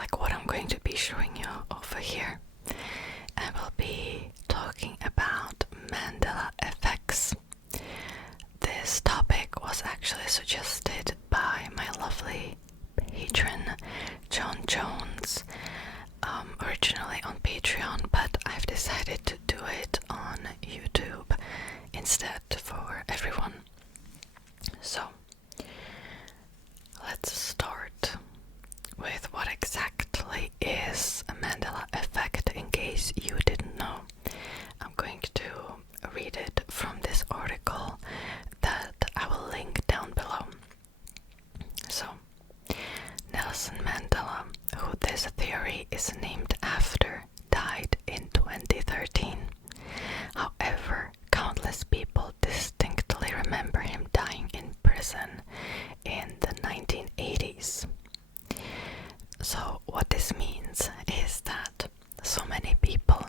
like what I'm going to be showing you over here. I will be talking about Mandela effects. This topic was actually suggested by my lovely patron John Jones, originally on Patreon, but I've decided to do it on YouTube instead for everyone. So let's start with what exactly is a Mandela effect in case you didn't know. I'm going to read it from this article that I will link down below. So, Nelson Mandela, who this theory is named after, died in 2013. However, countless people distinctly remember him dying in prison in the 1980s. So what this means is that so many people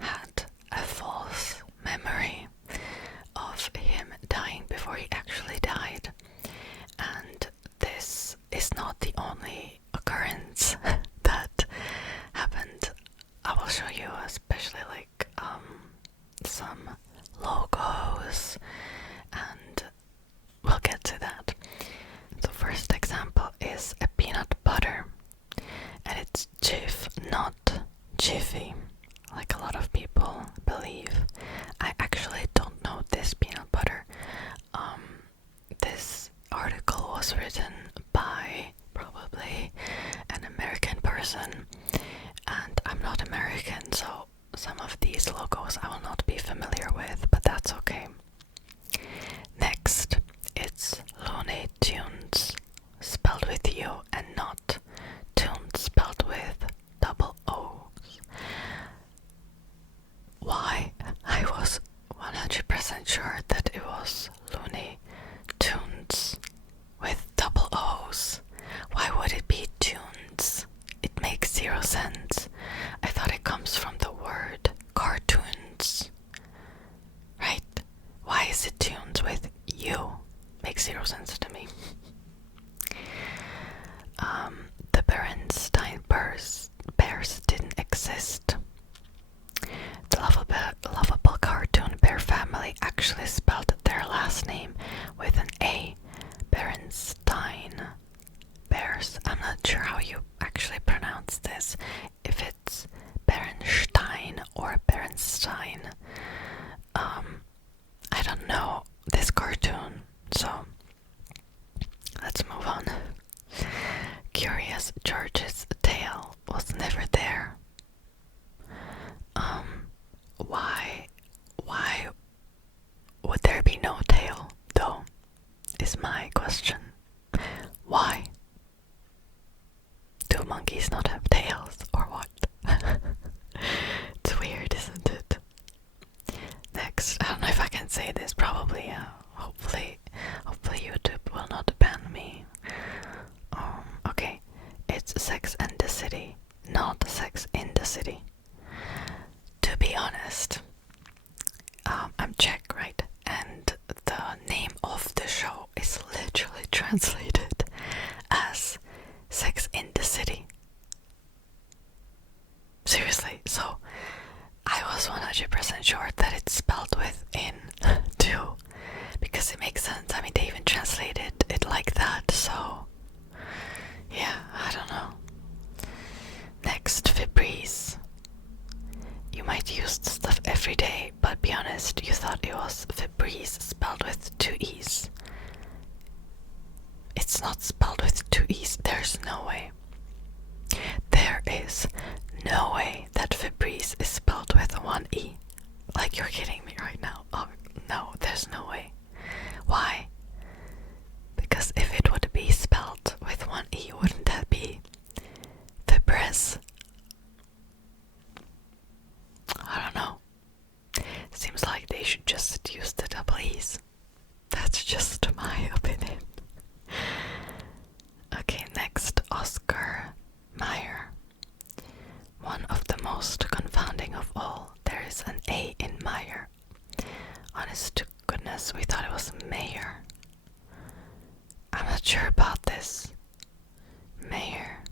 had a false memory of him dying before he actually died, and this is not the only occurrence that happened. I will show you especially some logos, and we'll get to that. The first example is a peanut butter, and it's Jif, not Jiffy, like a lot of people believe. I actually don't know this peanut butter. This article was written by probably an American person, and I'm not American, so some of these logos I will not be familiar with, but that's okay. Next, it's Looney Tunes, spelled with U and not Tunes, spelled with double O's. Why? I was 100% sure that it was Looney Tunes with double O's. Why would it be tunes? It makes zero sense. I thought it comes from the word cartoons, right? Why is it tunes with U? Makes zero sense to me. The Berenstein bears didn't exist. The lovable cartoon bear family actually spelled their last name with an A. Berenstein bears. I'm not sure how you actually pronounce this, if it's Berenstein or Berenstein. I don't know this cartoon, so let's move on. Curious George's tail was never there. Why would there be no tail, though, is my question. Why? Do monkeys not have tails, or what? It's weird, isn't it? Next, I don't know if I can say this, probably, hopefully YouTube will not ban me. Okay, it's Sex and the City, not Sex in the City. To be honest, I'm Czech, right? And the name of the show is literally translated as Sex in the City. Seriously, so I was 100% sure that it's spelled with in too, because it makes sense. I mean, they even translated it like that, so yeah, I don't know. Next, Febreze. You might use the stuff every day, but be honest, you thought it was Febreze spelled with two E's. It's not spelled with two E's. There's no way. There is no way that Febreze is spelled with one E. Like, you're kidding me right now. Oh, no, there's no way. Why? Because if it would be spelled with one E, wouldn't that be Febreze? I don't know. Seems like they should just use the double E's. That's just my opinion. Okay, next, Oscar Mayer. One of the most confounding of all, there is an A in Mayer. Honest to goodness, we thought it was Mayer. I'm not sure about this. Mayer.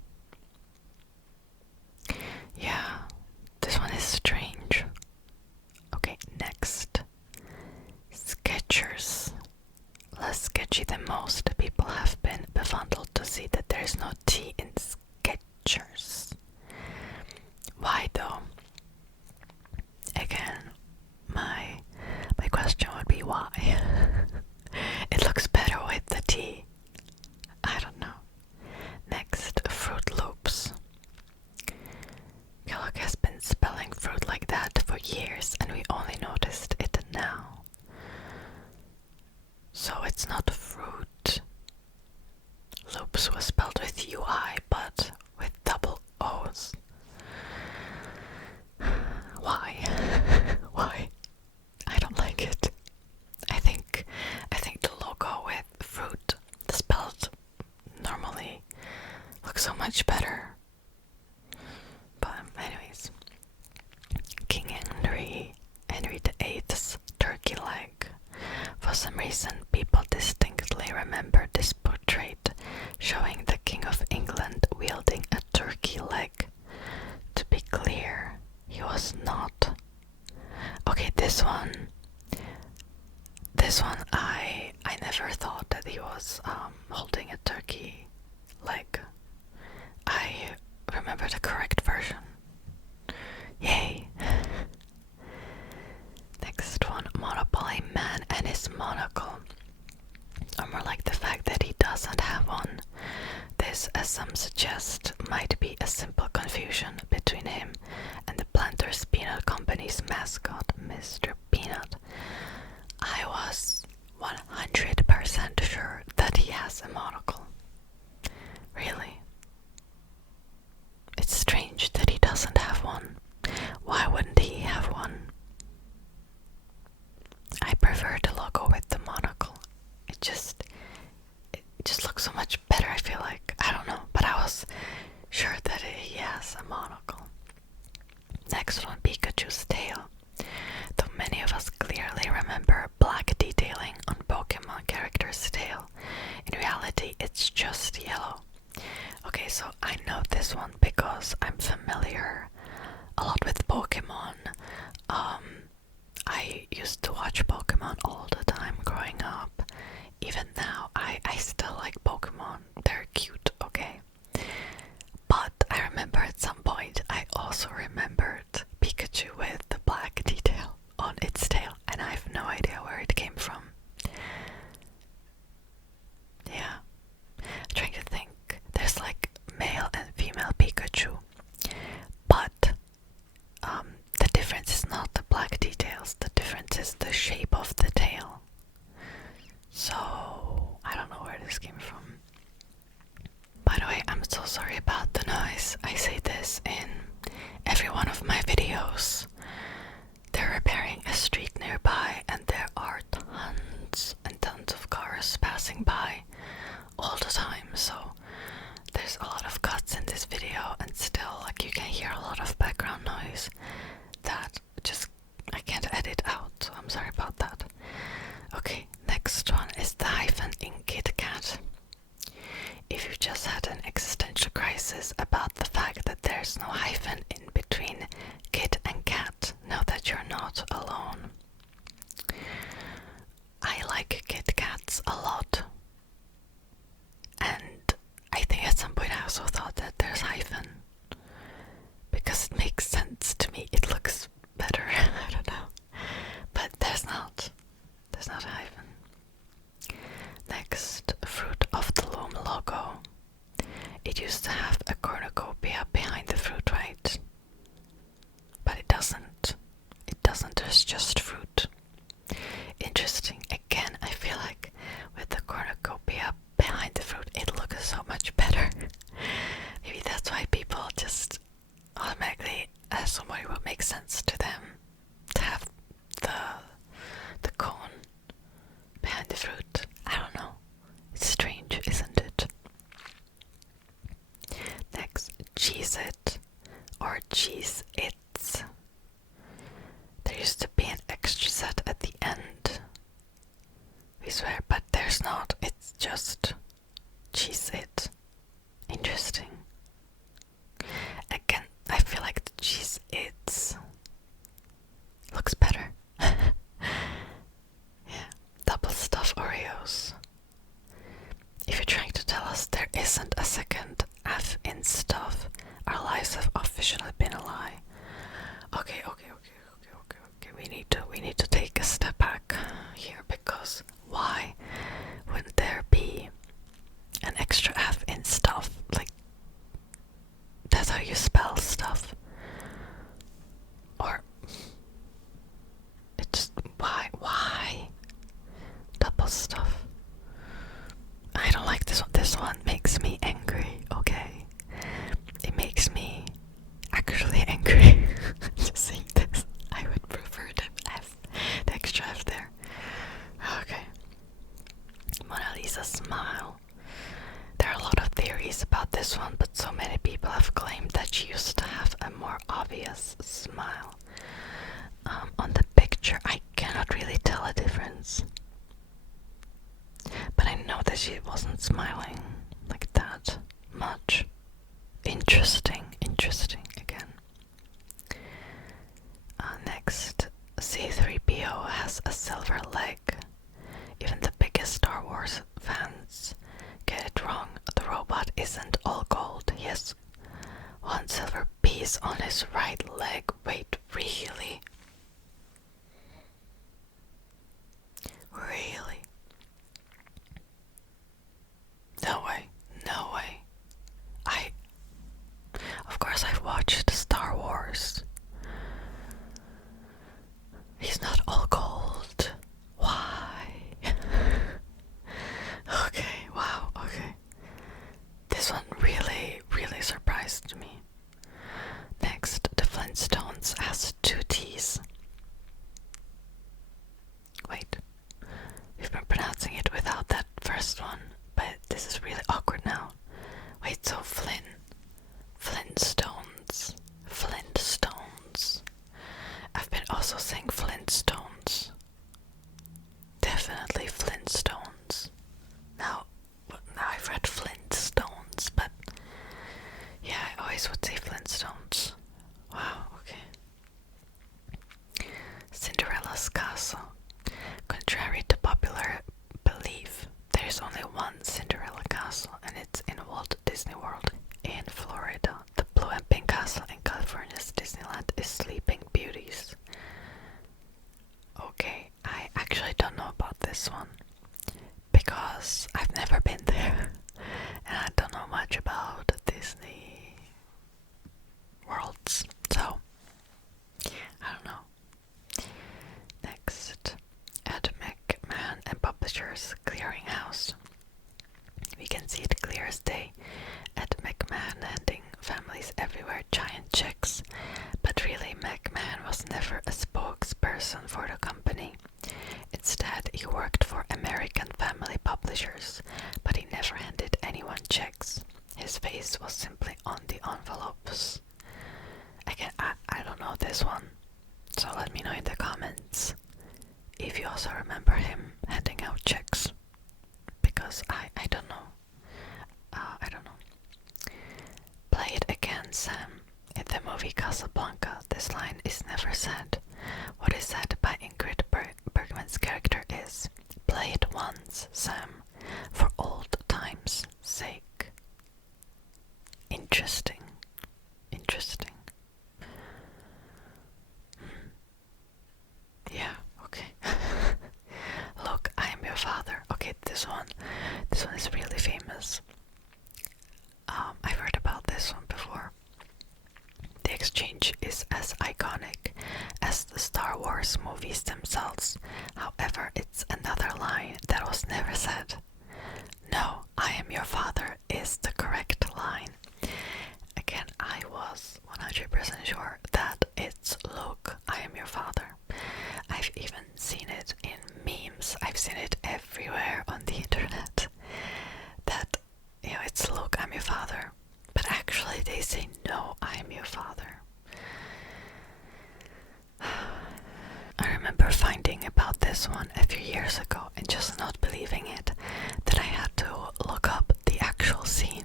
looks so much better. But anyways, King Henry VIII's turkey leg. For some reason, people distinctly remember this portrait showing the King of England wielding a turkey leg. To be clear, he was not. Okay, this one I never thought that he was holding a turkey leg. I remember the correct version. Yay! Next one, Monopoly Man and his monocle. Or more like the fact that he doesn't have one. This, as some suggest, might be a simple confusion between him and the Planters Peanut Company's mascot, Mr. Peanut. I was 100% sure that he has a monocle. Really? It's strange that he doesn't have one. Why wouldn't he have one? I prefer the logo with the monocle. It just looks so much better, I feel like. I don't know, but I was sure that he has a monocle. Next one, Pikachu's tail. Though many of us clearly remember black detailing on Pokemon characters' tail, in reality it's just yellow. Okay, so I know this one because I'm familiar a lot with Pokemon. I used to watch Pokemon all the time growing up. Even now, I still like Pokemon. They're cute, okay? But I remember at some point, I also remembered Pikachu with the black detail on its tail, and I have no idea where it came from. Yeah. I'm trying to think. There's like male and female Pikachu. But the difference is not the black details, the difference is the shape of the tail. So, I don't know where this came from. By the way, I'm so sorry about the noise. I say this in every one of my videos. They're repairing a street nearby and there are tons and tons of cars passing by all the time. So, there's a lot of cuts in this video and still, like, you can hear a lot of background noise that just I can't edit out, so I'm sorry about that. Okay, next one is the hyphen in Kit Kat. If you've just had an existential crisis about the fact that there's no hyphen in between kit and cat, know that you're not alone. I like Kit Kats a lot. And I think at some point I also thought that there's hyphen. Because it makes sense to me. It looks better. I don't know. But there's not. There's not a hyphen. Next, Fruit of the Loom logo. It used to have a cornucopia behind the fruit, right? But it doesn't. It doesn't. There's just fruit. Interesting. Again, I feel like with the cornucopia behind the fruit, it looks so much better. Maybe that's why people just automatically assume what would make sense to them to have the cone behind the fruit. I don't know. It's strange, isn't it? Next, Cheese It or Cheese Its. There used to be an extra set at the end, we swear, but there's not. It's just Cheese It. Interesting. Again, I feel like the Cheese Its looks better. Yeah, double stuff Oreos. If you're trying to tell us there isn't a second F in stuff, our lives have officially been a lie. Okay. We need to take a step back here, because why wouldn't there be an extra F in stuff? Like, that's how you spell stuff. Or it just why double stuff? I don't like this one. This one makes me angry, okay? It makes me actually angry. Just saying this. I would prefer the extra F there. Okay. Mona Lisa smile. There but so many people have claimed that she used to have a more obvious smile. On the picture, I cannot really tell a difference. But I know that she wasn't smiling like that much. Interesting again. Next, C-3PO has a silver leg. Even the biggest Star Wars fans get it wrong. The robot isn't all gold. He has one silver piece on his right leg. Wait, really? Really? No way. Of course I've watched Star Wars. He's not all gold. Why? Okay, wow, okay. This one really surprised me. Next, the Flintstones has 2 T's. Wait, we've been pronouncing it without that first one, but this is really awkward now. Wait, so Flintstones. I've been also saying Flintstones. Definitely Flintstones. Now I've read Flintstones, but yeah, I always would say Flintstones. Wow, okay. Cinderella's castle. Contrary to popular belief, there is only one Cinderella castle, and it's in Walt Disney World in Florida. The blue and pink castle in California's Disneyland is Sleeping Beauty's. Okay, I actually don't know about this one because I've never been there and I don't know much about Disney worlds, so I don't know. Next, at McMahon and Publishers Clearinghouse. We can see it clear as day. At McMahon handing families everywhere giant checks, but really McMahon was never a spokesperson for the company. Instead, he worked for American Family Publishers, but he never handed anyone checks. His face was simply on the envelopes. Again, I don't know this one, so let me know in the comments if you also remember him handing out checks, because I don't know. I don't know. Play it again, Sam. In the movie Casablanca, this line is never said. What is said by Ingrid Bergman's character is, play it once, Sam, for old time's sake. Interesting. Yeah, okay. Look, I am your father. Okay, this one is really famous. I've heard about this one before. The exchange is as iconic as the Star Wars movies themselves. However, it's another line that was never said. No, I am your father is the correct line. Again, I was 100% sure that it's Luke, I am your father. I've even seen it in memes. I've seen it everywhere on the internet. That, it's Luke, I'm your father. But actually they say, no, I'm your father. I remember finding about this one a few years ago and just not believing it, that I had to look up the actual scene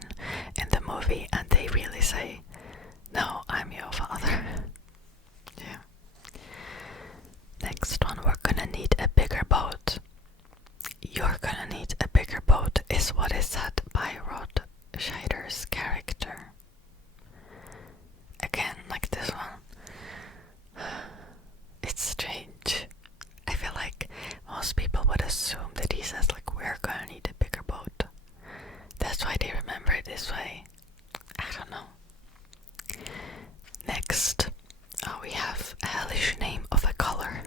in the movie and they really say, no, I'm your father. Yeah. Next one, we're gonna need a bigger boat. You're gonna need a bigger boat is what is said by Rod Scheider's character. Again, like this one. It's strange. I feel like most people would assume that he says like, we're gonna need a bigger boat. That's why they remember it this way. I don't know. Next, we have a hellish name of a color.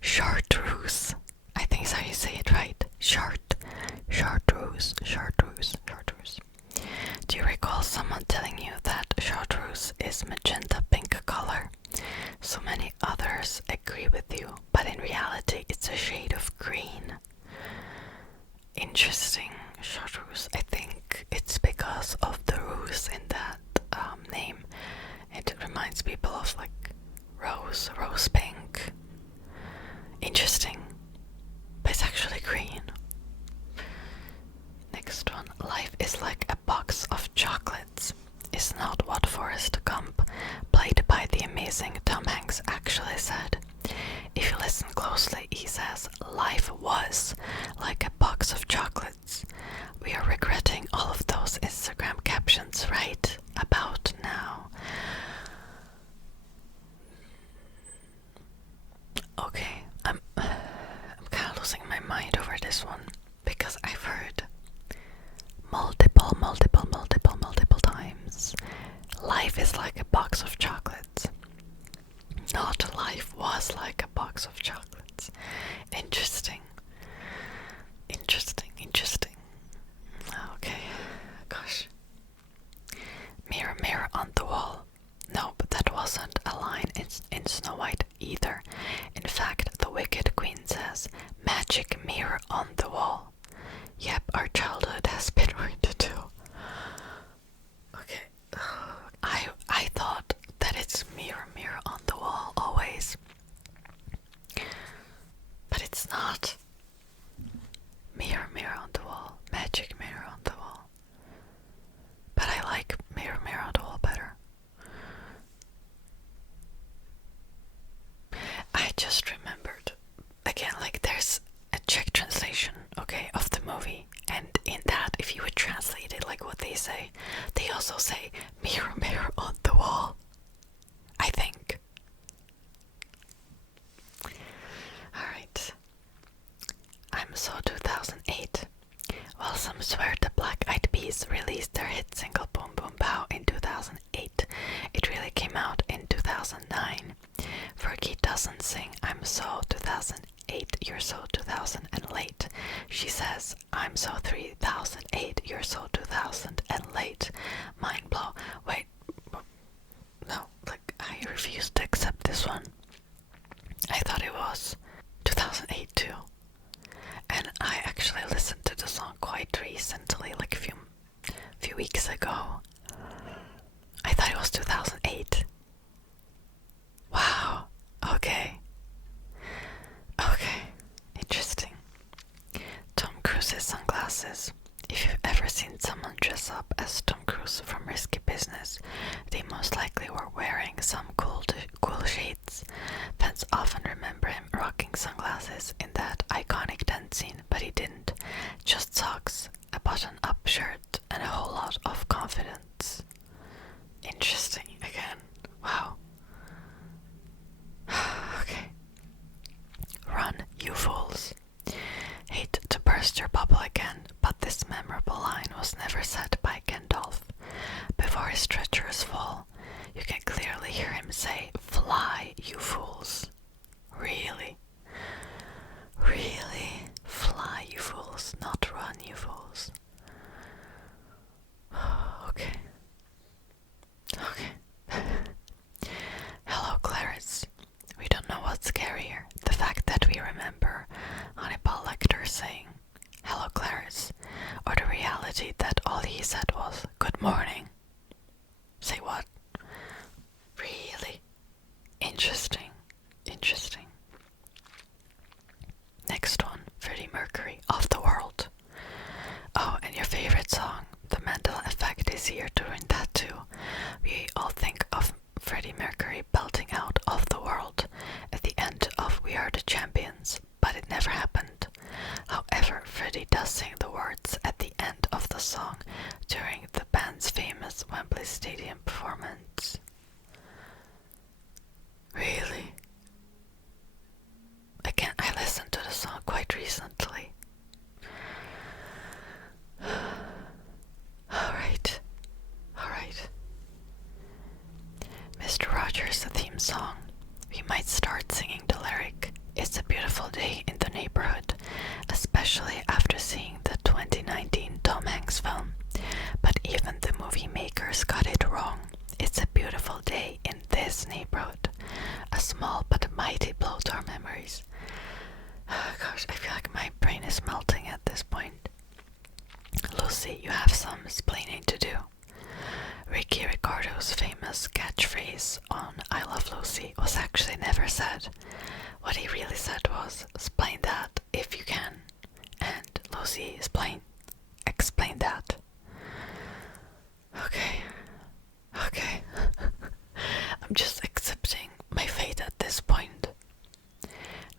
Chartreuse. I think is how you say it, right? Chartreuse. Do you recall someone telling you that chartreuse is magenta pink color? So many others agree with you, but in reality it's a shade of green. Interesting. Chartreuse. I think it's because of is not what Forrest Gump, played by the amazing Tom Hanks, actually said. If you listen closely, he says, life was like a box of chocolates. We are regretting all of those Instagram captions right about now. Okay, I'm kind of losing my mind over this one because I've heard multiple times. Life is like a box of chocolates. Not life was like a box of chocolates. Interesting. Okay, gosh. Mirror, mirror on the wall. No, but that wasn't a line in Snow White either. In fact, the Wicked Queen says, magic mirror on the wall. Yep, our childhood has been ruined too. Okay, I thought that it's mirror, mirror on the wall always. But it's not. Mirror, mirror on the wall. Magic mirror on the wall. But I like mirror, mirror on the wall better. I just remembered. Again, like there's a Czech translation, okay, of the movie. And in that, if you would translate it like what they say, they also say mirror, mirror on the wall. I think. Alright. I'm So 2008. While some swear the Black Eyed Peas released their hit single Boom Boom Pow in 2008, it really came out in 2009. Fergie doesn't sing I'm So 2008, You're So 2000 and late. She says I'm So 3008, You're So 2000 and late. Mind blow. Wait. No, like I refuse to accept this one. I thought it was 2008 too. And I actually listened to the song quite recently, like a few weeks ago. I thought it was 2008. Wow. Okay. Interesting. Tom Cruise's sunglasses. If you've ever seen someone dress up as Tom Cruise from Risky Business, they most likely were wearing some cool shades. Fans often remember him rocking sunglasses in that iconic dance scene, but he didn't. Just socks, a button-up shirt, and a whole lot of confidence. Interesting again. Wow. Okay. Run, you fools. Hate to burst your bubble again, but this memorable line was never said by Gandalf. Before his treacherous fall, you can clearly hear him say, "Fly, you fools." Really? Really? Fly, you fools, not run, you fools. Okay. Hello, Clarice. We don't know what's scarier, the fact that we remember Hannibal Lecter saying, "Hello, Clarice," or the reality that all he said was, "Good morning." Say what? Really? Interesting. Next one, Freddie Mercury, Off the World. Oh, and your favorite song, The Mandela Effect, is here to ruin that too. We all think of Freddie Mercury belting out Off the World at the end of We Are the Champions, but it never happened. However, Freddie does sing the words at the end of the song during the band's famous Wembley Stadium performance. Really? Again, I listened to the song quite recently. Alright. Mr. Rogers' theme song. We might start singing the lyric, "It's a beautiful day in the neighborhood," especially after seeing the 2019 Tom Hanks film. But even the movie makers got it wrong. It's a beautiful day in this neighborhood. A small but mighty blow to our memories. Gosh, I feel like my brain is melting at this point. Lucy, you have some explaining to do. Ricky Ricardo's famous catchphrase on I Love Lucy was actually never said. What he really said was, "Explain that if you can." And Lucy explain that. Okay. I'm just accepting my fate at this point.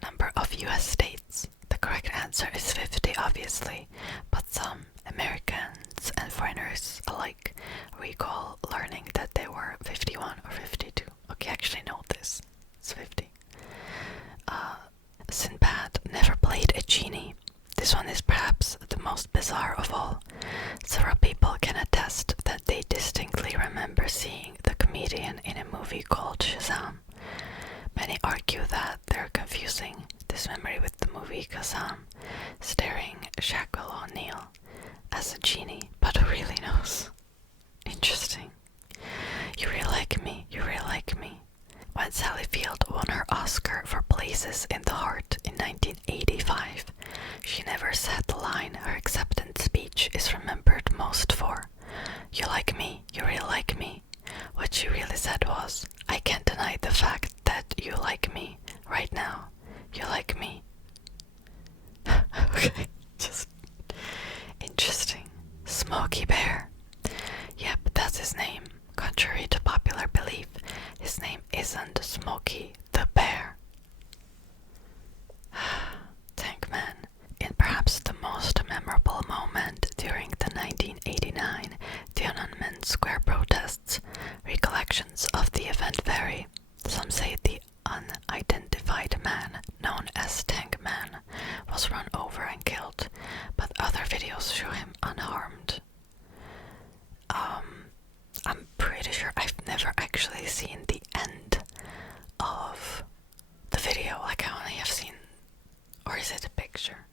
Number of US states. The correct answer is 50, obviously, but some Americans and foreigners alike recall learning that they were 51 or 52. Okay, actually know this. It's 50. Sinbad never played a genie. This one is perhaps the most bizarre of all. Several people can attest that they distinctly remember seeing the comedian in a movie called Shazam. Many argue that they're confusing this memory with the movie Kazam, starring Shaquille O'Neal as a genie, but who really knows? Interesting. You really like me, you really like me. When Sally Field won her Oscar for Places in the Heart in 1985, she never said the line her acceptance speech is remembered most for. You like me, you really like me. What she really said was, I can't deny the fact that you like me right now. You like me. Okay, just interesting. Smokey Bear. Yep, that's his name. Contrary to popular belief, his name isn't Smokey the Bear. Tankman. In perhaps the most memorable moment during the 1989 Tiananmen Square protests, recollections of the event vary. Some say the unidentified man, known as Tankman, was run over and killed, but other videos show him unharmed. I'm pretty sure I've never actually seen the end of the video. Like, I only have seen, or is it a picture?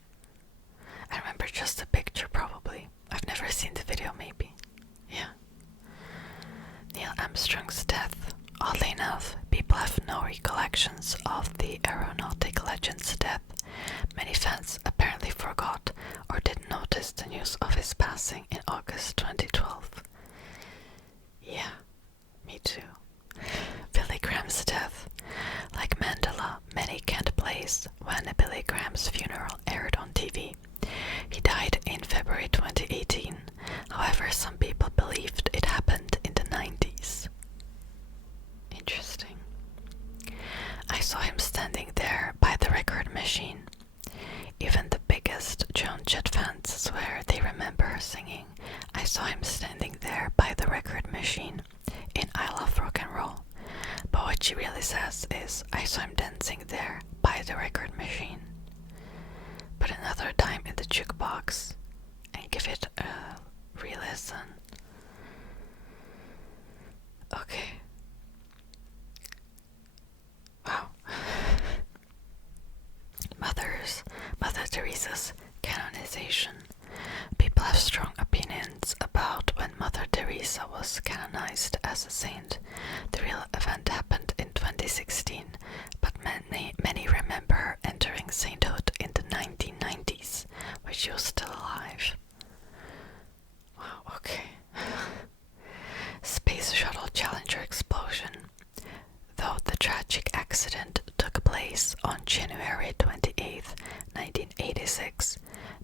I remember just a picture, probably. I've never seen the video, maybe. Yeah. Neil Armstrong's death. Oddly enough, people have no recollections of the aeronautic legend's death. Many fans apparently forgot or didn't notice the news of his passing in August 2012. Yeah, me too. Billy Graham's death. Like Mandela, many can't place when Billy Graham's funeral aired on TV. He died in February 2018. However, some people believed it happened in the 90s. Interesting. I saw him standing there by the record machine. Even the biggest Joan Jett fans swear they remember singing I saw him standing there by the record machine in I Love Rock and Roll. But what she really says is I saw him dancing there by the record machine. Put another time in the jukebox and give it a re-listen. Okay. Wow. Mother Teresa's canonization. People have strong opinions about when Mother Teresa was canonized as a saint. The real event happened in 2016, but many remember her entering sainthood in the 1990s, when she was still alive. Wow, okay. Space Shuttle Challenger explosion. Though the tragic accident took place on January 28, 1986,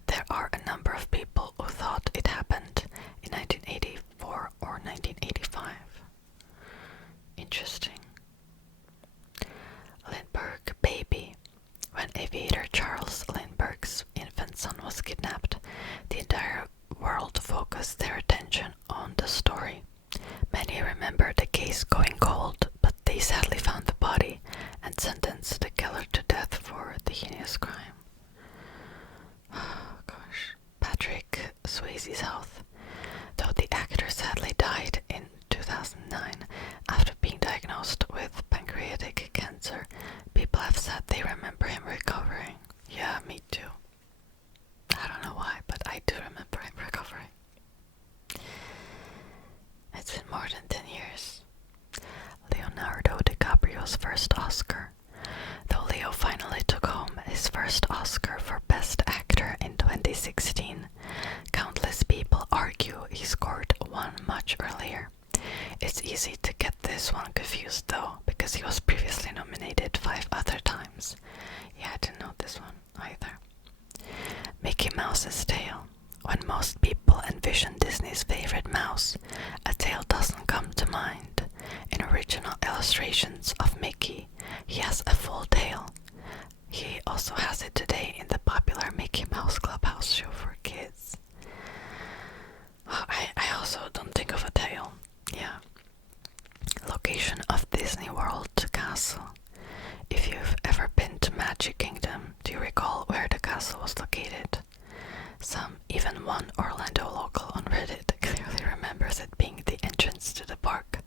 there are a number of people who thought it happened in 1984 or 1985. Interesting. Lindbergh baby. When aviator Charles Lindbergh's infant son was kidnapped, the entire world focused their attention on the story. Many remember the case going cold, but they sadly found the body and sentenced the killer to death for the heinous crime. Oh gosh. Patrick Swayze's health. Though the actor sadly died in 2009 after being diagnosed with pancreatic cancer, people have said they remember him recovering. Yeah, me too. I don't know why, but I do remember him recovering. It's been more than 10 years. Leonardo DiCaprio's first Oscar. Though Leo finally took home his first Oscar for Best Actor in 2016, countless people argue he scored one much earlier. It's easy to get this one confused though, because he was previously nominated 5 other times. Yeah, I didn't know this one either. Mickey Mouse's tail. When most people envision Disney's favorite mouse, a tail doesn't come to mind. In original illustrations, illustrations of Mickey. He has a full tail. He also has it today in the popular Mickey Mouse Clubhouse show for kids. I also don't think of a tail. Yeah. Location of Disney World Castle. If you've ever been to Magic Kingdom, do you recall where the castle was located? Some, even one Orlando local on Reddit, clearly remembers it being the entrance to the park.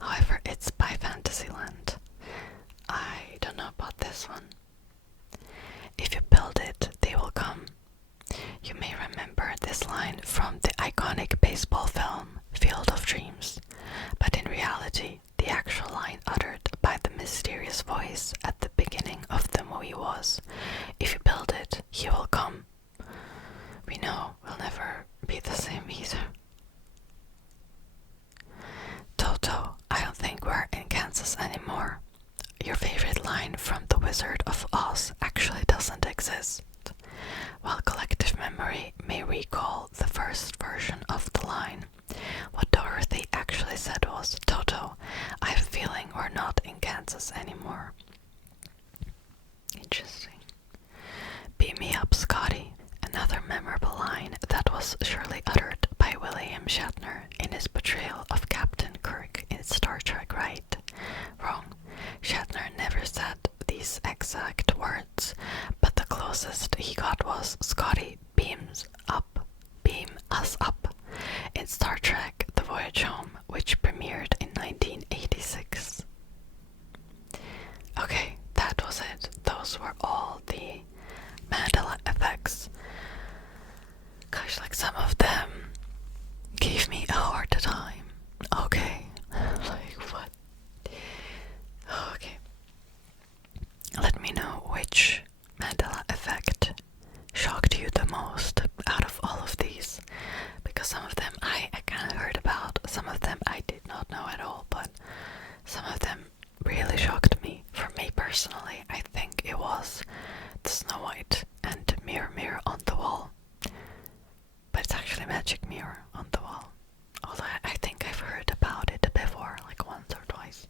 However, it's by Fantasyland. I don't know about this one. If you build it, they will come. You may remember this line from the iconic baseball film Field of Dreams, but in reality, the actual line uttered by the mysterious voice at the beginning of the movie was, "If you build it, he will come." We know we'll never be the same either. Toto, I don't think we're in Kansas anymore. Your favorite line from The Wizard of Oz actually doesn't exist. While collective memory may recall the first version of the line, what Dorothy actually said was, "Toto, I have a feeling we're not in Kansas anymore." Interesting. "Beam me up, Scotty." Another memorable line that was surely uttered by William Shatner in his portrayal of Captain Kirk in Star Trek, right? Wrong. Shatner never said these exact words, but the closest he got was, "Scotty, beam us up," in Star Trek The Voyage Home, which premiered in 1986. Okay, that was it. Those were all the Mandela effects. Gosh, like some of them gave me a hard time. Okay, like what? Okay. Let me know which Mandela effect shocked you the most out of all of these, because some of them I kind of heard about, some of them I did not know at all, but some of them really shocked me. For me personally, I think it was the Snow White and Mirror Mirror on the Wall, but it's actually Magic Mirror on the Wall, although I think I've heard about it before, like once or twice.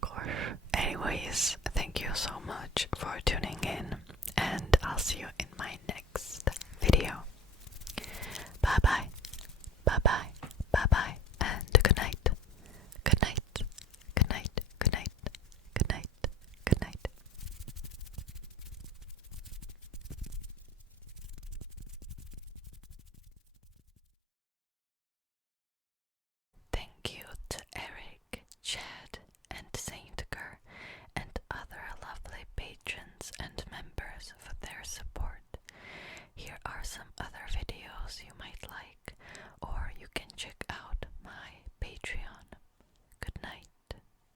Gosh. Anyways, thank you so much for tuning in, and I'll see you in my next video. Bye bye, bye bye, bye bye, and good night, good night, good night, good night, good night, good night. Thank you to Eric, Chad, and Saintker, and other lovely patrons and members for their support. Here are some other videos you might like.